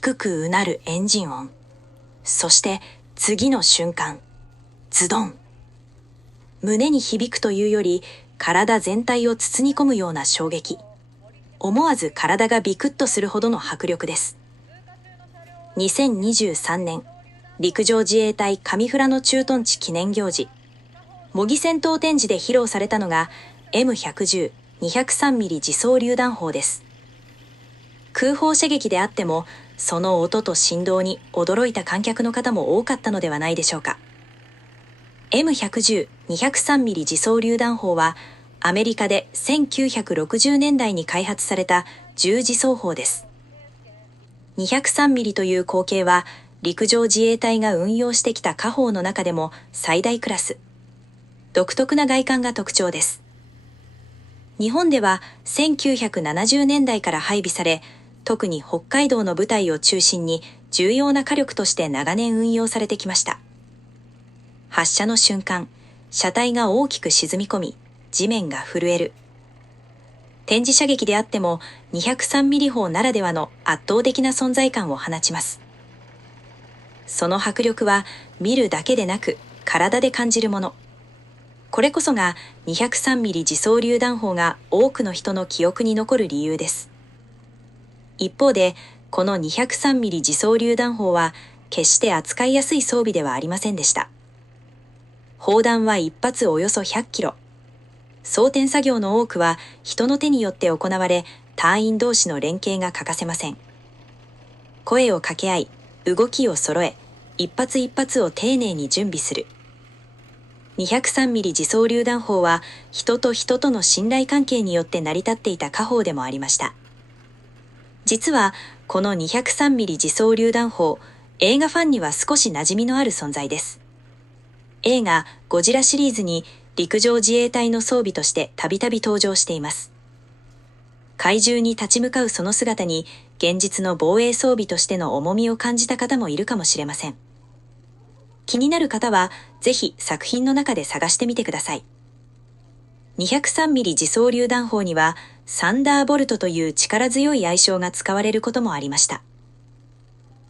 低くうなるエンジン音。そして次の瞬間、ズドン。胸に響くというより、体全体を包み込むような衝撃。思わず体がビクッとするほどの迫力です。2023年、陸上自衛隊上富良野駐屯地記念行事、模擬戦闘展示で披露されたのが M110 203mm 自走榴弾砲です。空砲射撃であっても、その音と振動に驚いた観客の方も多かったのではないでしょうか。M110 203mm 自走榴弾砲は、アメリカで1960年代に開発された重自走砲です。203ミリという口径は、陸上自衛隊が運用してきた火砲の中でも最大クラス。独特な外観が特徴です。日本では1970年代から配備され、特に北海道の部隊を中心に重要な火力として長年運用されてきました。発射の瞬間、車体が大きく沈み込み、地面が震える。展示射撃であっても203ミリ砲ならではの圧倒的な存在感を放ちます。その迫力は見るだけでなく体で感じるもの。これこそが203ミリ自走榴弾砲が多くの人の記憶に残る理由です。一方で、この203ミリ自走榴弾砲は決して扱いやすい装備ではありませんでした。砲弾は一発およそ100キロ。装填作業の多くは人の手によって行われ、隊員同士の連携が欠かせません。声を掛け合い、動きを揃え、一発一発を丁寧に準備する。203ミリ自走榴弾砲は人と人との信頼関係によって成り立っていた火砲でもありました。実はこの203ミリ自走榴弾砲、映画ファンには少し馴染みのある存在です。映画ゴジラシリーズに陸上自衛隊の装備としてたびたび登場しています。怪獣に立ち向かうその姿に現実の防衛装備としての重みを感じた方もいるかもしれません。気になる方はぜひ作品の中で探してみてください。203ミリ自走榴弾砲にはサンダーボルトという力強い愛称が使われることもありました。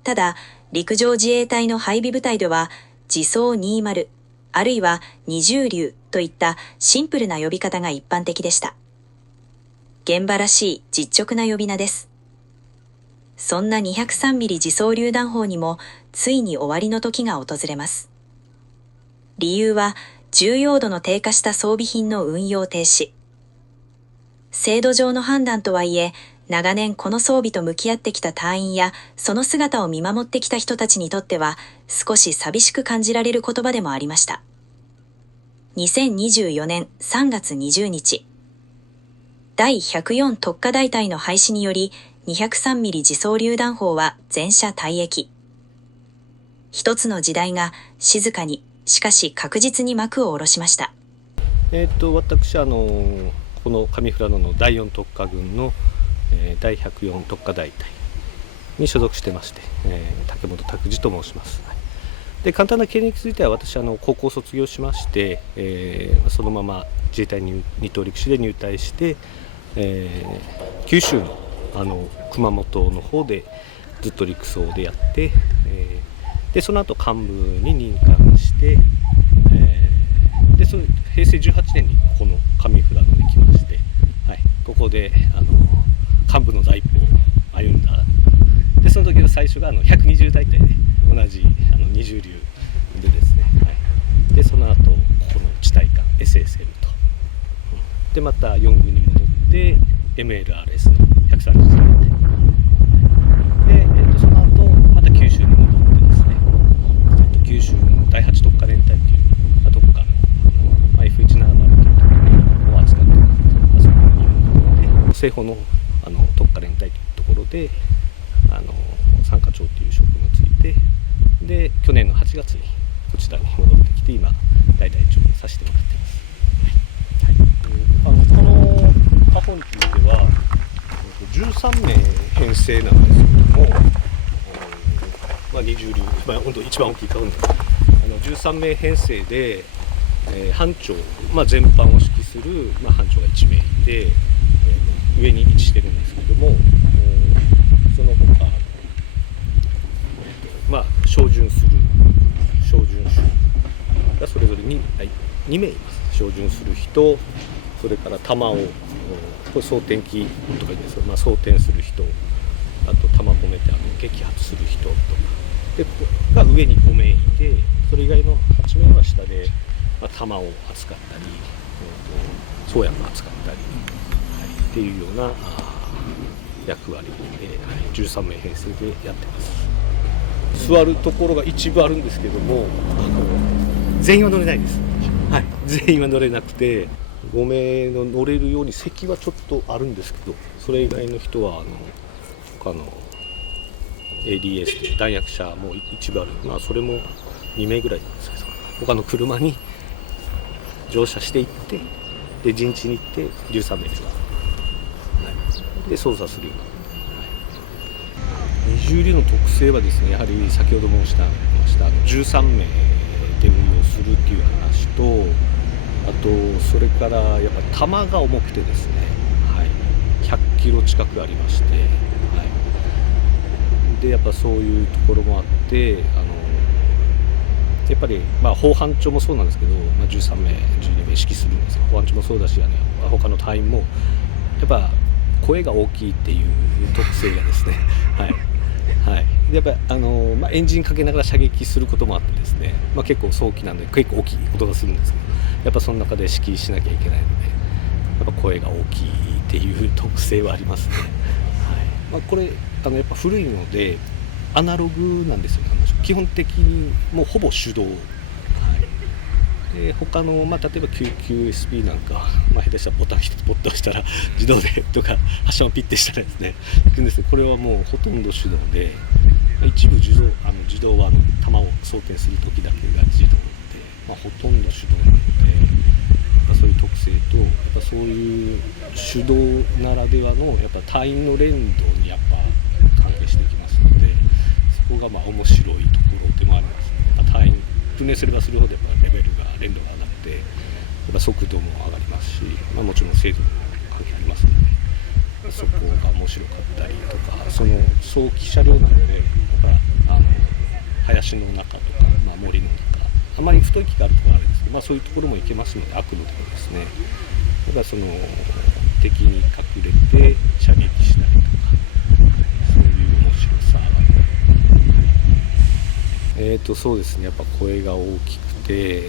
ただ、陸上自衛隊の配備部隊では自走20、あるいは20榴といったシンプルな呼び方が一般的でした。現場らしい実直な呼び名です。そんな203ミリ自走榴弾砲にもついに終わりの時が訪れます。理由は重要度の低下した装備品の運用停止。制度上の判断とはいえ、長年この装備と向き合ってきた隊員やその姿を見守ってきた人たちにとっては少し寂しく感じられる言葉でもありました。2024年3月20日、第104特化大隊の廃止により203ミリ自走榴弾砲は全社退役。一つの時代が静かに、しかし確実に幕を下ろしました。私この上富良野の第4特化軍の第104特化大隊に所属してまして、竹本拓司と申します。で、簡単な経歴については私高校卒業しまして、そのまま自衛隊に二等陸士で入隊して、九州の熊本の方でずっと陸曹でやって、でその後幹部に任官して、で平成18年にこの上富良野に来まして、はい、ここで幹部の第一歩を歩んだ。でその時の最初が120大隊で同じ20榴でですね、はい、でその後ここの地対艦 SSM と、でまた4軍に戻って MLRS の130大隊で、その後また九州に戻ってですね、九州の第8特化連隊という特化の F170 というところを扱っているそこに戻って西方の特化連隊というところで参加長という職務について、で去年の8月にこちらに戻ってきて今大隊長にさせてもらっています。この火砲については13名編成なんですけども、20榴、本当一番大きい火砲の13名編成で、班長、全般を指揮する、班長が1名いて、上に位置してるんですけども、その他照準する照準手がそれぞれに、2名います。照準する人、それから弾をこれ装填機とか言うんですけど、装填する人、あと弾込めて撃発する人とでが上に5名いて、それ以外の8名は下で、弾を扱ったり装薬扱ったり、っていうような役割で、13名編成でやってます。座るところが一部あるんですけども、全員は乗れないです、全員は乗れなくて、5名の乗れるように席はちょっとあるんですけど、それ以外の人は他の ADS という弾薬車も一部ある、それも2名ぐらいなんですけど、他の車に乗車していって、で陣地に行って13名が、で操作するような。二重流の特性はですね、やはり先ほど申しました13名で運用するっていう話と、あとそれからやっぱり弾が重くてですね、100キロ近くありまして、でやっぱそういうところもあって、やっぱり砲班長もそうなんですけど、13名12名指揮するんですが、砲班長もそうだし、他の隊員もやっぱ声が大きいっていう特性がですね、やっぱりエンジンかけながら射撃することもあってですね、結構早期なんで結構大きい音がするんですけど、やっぱその中で指揮しなきゃいけないので、やっぱ声が大きいっていう特性はありますね。これやっぱ古いのでアナログなんですよね。基本的にもうほぼ手動、で他の、例えば QQSP なんか、下手したらボタン一つポッと押したら自動でとか発射をピッてしたらですね行くんですけど、これはもうほとんど手動で、一部自動は弾を装填する時だけが自動で、ほとんど手動なので、そういう特性とやっぱそういう手動ならではのやっぱ隊員の連動にやっぱ関係してきますので、そこが面白いところでもありますね。隊員訓練すればするほどやっぱレベルが連動が上がって、やっぱ速度も上がりますし、もちろん精度も関係ありますので、そこが面白かったりとか、その早期車両なのでやっぱ林の中とか、森の中、あまり太い木があるところはあるんですけど、そういうところも行けますので、悪路でもですね、やっぱその敵に隠れて射撃したりとか、そういう面白さがそうですね、やっぱ声が大きくて、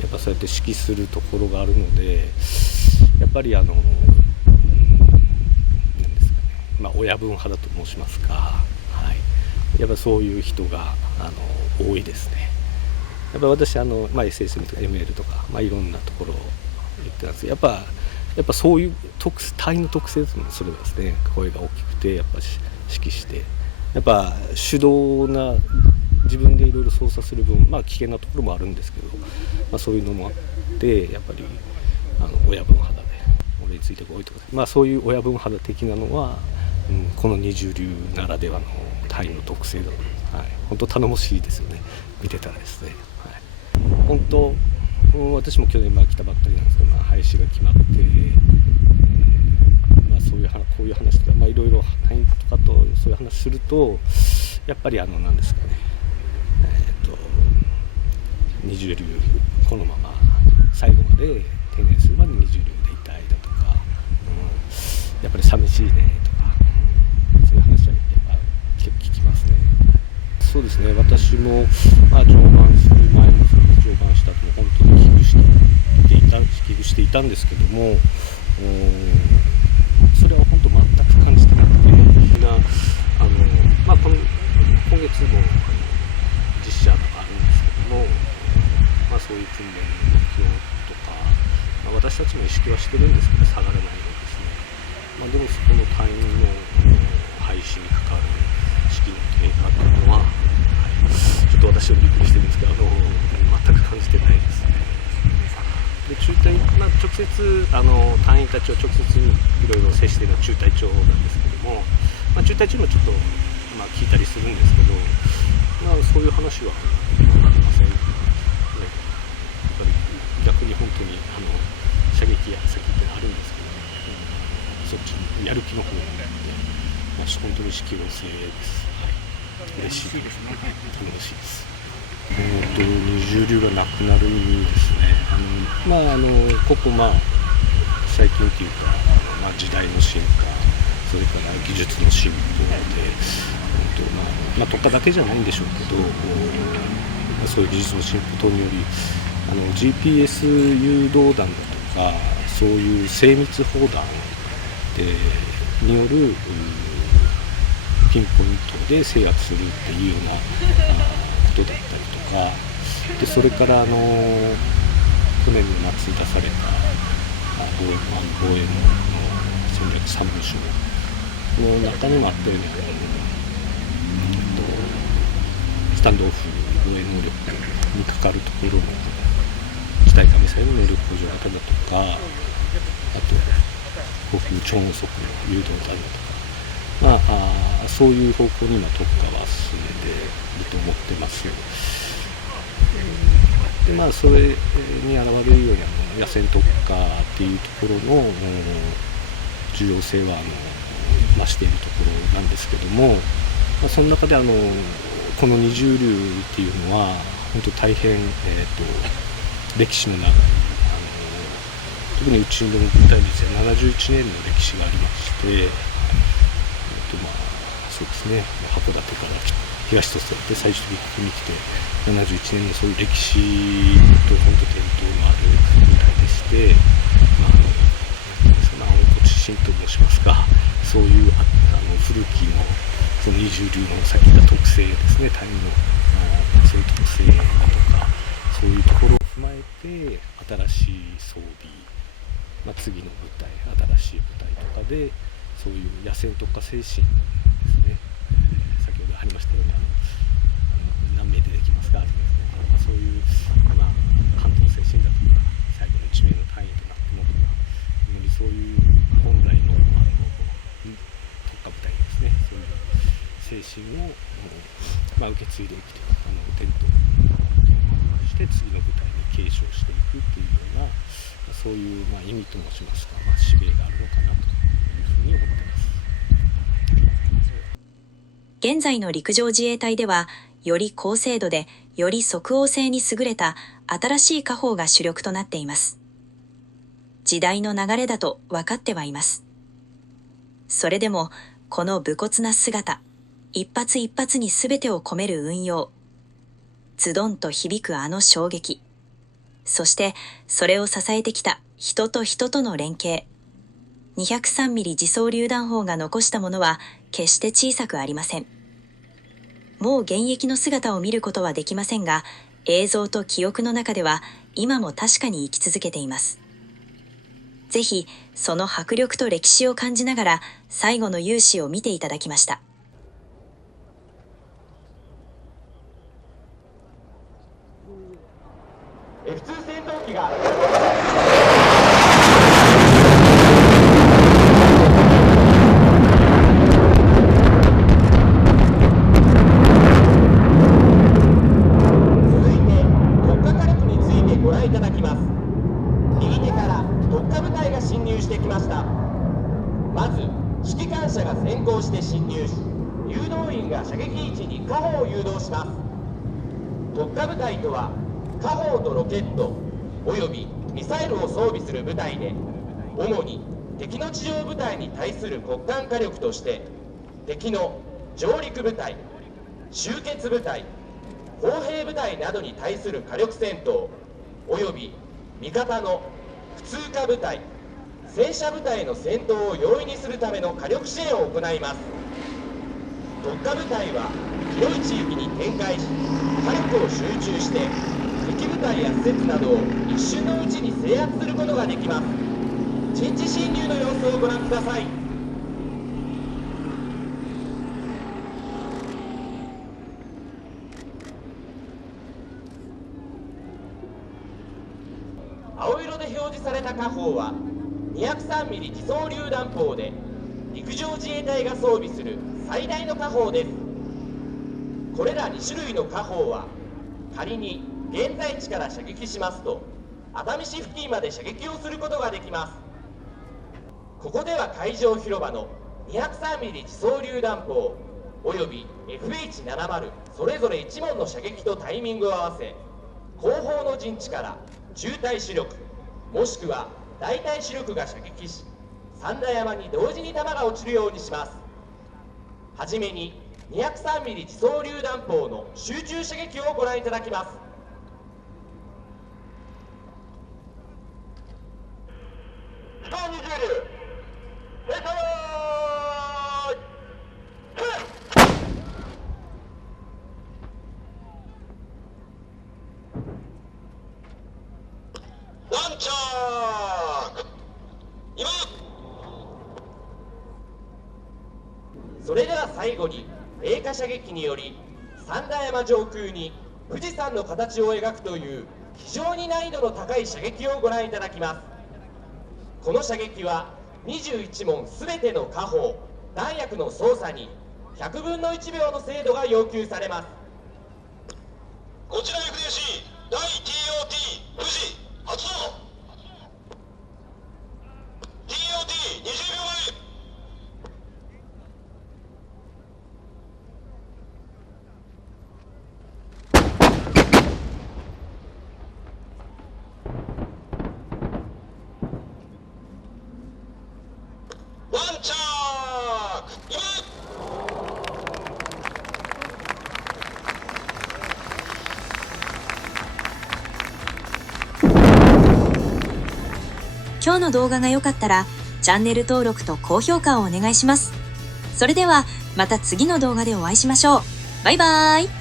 やっぱそうやって指揮するところがあるので、やっぱりなんですかね、親分派だと申しますか、やっぱそういう人が多いですね。やっぱ私SSM とか ML とか、いろんなところを言ってたんですけど、やっぱそういう隊員の特性ですね。それはですね、声が大きくてやっぱ指揮して、やっぱ手動な自分でいろいろ操作する分、危険なところもあるんですけど、そういうのもあって、やっぱり親分肌で俺についてこいとか、そういう親分肌的なのは、この二重流ならではの隊員の特性だと思います。本当頼もしいですよね、見てたらですね。本当私も去年来たばっかりなんですけど、廃止が決まって、そういうこういう話とか、いろいろ隊員とかとそういう話すると、やっぱりなんですかね、二重流このまま最後まで定年するまで二重流でいたいだとか、やっぱり寂しいねとか、そういう話はやっぱ結構聞きますね。そうですね、私も、上板する前も上板した後も本当に危惧していたんですけども、それは本当全く感じてなくて、みんな今月も実写とかあるんですけども、そういう訓練の目標とか、私たちも意識はしてるんですけど下がらないようですね。でもそこの隊員の廃止に関わる士気の低下というのは、ちょっと私はびっくりしてるんですけど、全く感じてないですね。で中隊、直接隊員たちを直接いろいろ接しているのは中隊長なんですけども、中隊長もちょっと、聞いたりするんですけど、そういう話はありません。やっぱり逆に本当に射撃や先ってあるんですけど、そっちにやる気の方になって、本当に士気旺盛です。嬉しいですね。嬉しいです。二重流がなくなる意味ですね。ここ最近というか、時代の進化、それから技術の進歩で、特化だけじゃないんでしょうけど、そういう技術の進歩等によりGPS 誘導弾とかそういう精密砲弾によるピンポイントで制圧するっていうようなことだったりとかで、それから去年の夏に出された防衛の戦略3文書の中にもあったようにスタンドオフ防衛能力にかかるところの機体化ミサイルの能力向上型だとか、あと航空超音速の誘導弾だとか、そういう方向に今特化は進んでいると思ってます。でそれに現れるように野戦特化っていうところの重要性は増しているところなんですけども、その中でこの二重流っていうのは本当大変、歴史の長い特にうちの部隊ですね71年の歴史がありまして、そうですね函館から東とで最終的に来て71年のそういう歴史と本当伝統のある部隊でして、地震と申しますか、そういう古きのその二重流のさっき言った特性ですね、隊員のそういう特性だとかそういうところを踏まえて新しい装備、次の部隊新しい部隊とかでそういう野戦特化精神ですね、先ほどありましたように何名出てきますかとかですね、そういう関東精神だとか最後の1名の単位となってもとかよりそういう本来の特化部隊ですね、そういう精神を、受け継いでいくというか伝統して次の部隊に継承していくというようなそういう意味と申しますか、使命があるのかなというふうに思っています。現在の陸上自衛隊では、より高精度で、より即応性に優れた新しい火砲が主力となっています。時代の流れだと分かってはいます。それでも、この武骨な姿、一発一発に全てを込める運用、ズドンと響く衝撃、そしてそれを支えてきた人と人との連携、203ミリ自走榴弾砲が残したものは決して小さくありません。もう現役の姿を見ることはできませんが、映像と記憶の中では今も確かに生き続けています。ぜひその迫力と歴史を感じながら最後の勇姿を見ていただきました。F2 戦闘機が続いて特化火力についてご覧いただきます。右手から特化部隊が侵入してきました。まず指揮官車が先行して侵入し、誘導員が射撃位置に火砲を誘導します。特化部隊とは火砲とロケットおよびミサイルを装備する部隊で、主に敵の地上部隊に対する骨幹火力として敵の上陸部隊、集結部隊、砲兵部隊などに対する火力戦闘および味方の普通科部隊、戦車部隊の戦闘を容易にするための火力支援を行います。特化部隊は広い地域に展開し、火力を集中して敵部隊や施設などを一瞬のうちに制圧することができます。陣地侵入の様子をご覧ください。青色で表示された火砲は203ミリ自走榴弾砲で、陸上自衛隊が装備する最大の火砲です。これら2種類の火砲は仮に現在地から射撃しますと熱海市付近まで射撃をすることができます。ここでは海上広場の203ミリ自走榴弾砲および FH70 それぞれ1門の射撃とタイミングを合わせ、後方の陣地から中隊主力もしくは大隊主力が射撃し、三田山に同時に弾が落ちるようにします。はじめに203ミリ自走榴弾砲の集中射撃をご覧いただきます。飛行20流レッドランチャー今。それでは最後に米火射撃により三田山上空に富士山の形を描くという非常に難易度の高い射撃をご覧いただきます。この射撃は21門すべての火砲弾薬の操作に100分の1秒の精度が要求されます。こちら FDC 大 TOT 富士発動。 TOT20 秒前。ワンチャーク今。今日の動画が良かったらチャンネル登録と高評価をお願いします。それではまた次の動画でお会いしましょう。バイバーイ。